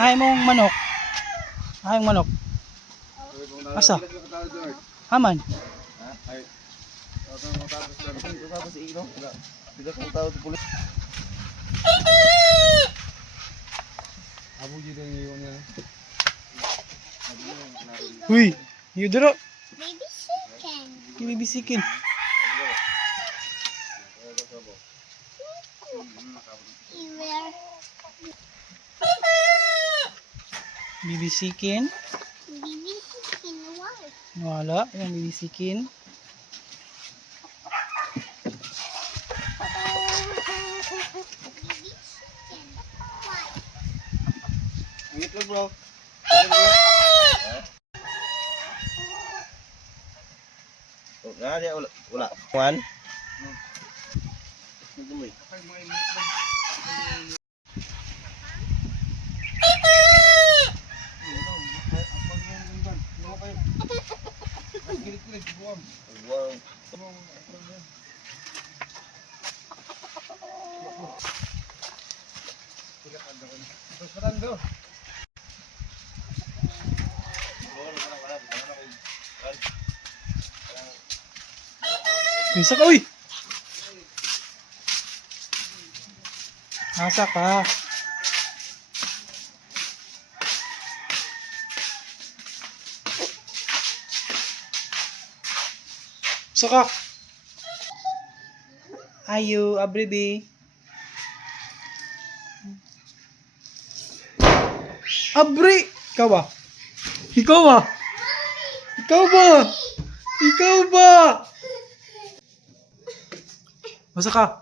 Ay mong manok. Ay mong manok. Asa? Haman. Uy, you dero. Baby chicken. Bibisikin. You wear Bibisikin. baby chicken. Why? Wala, yung bibisikin. Baby chicken. Why? Ngit lang bro. Wala dia wala. Kuan. Wow. Bisa ka, uy! Asa ka? Asa ka? Ayo, abribi. Abri! Ikaw ba? Ikaw ba? Ikaw ba? Ikaw ba? Masa ka?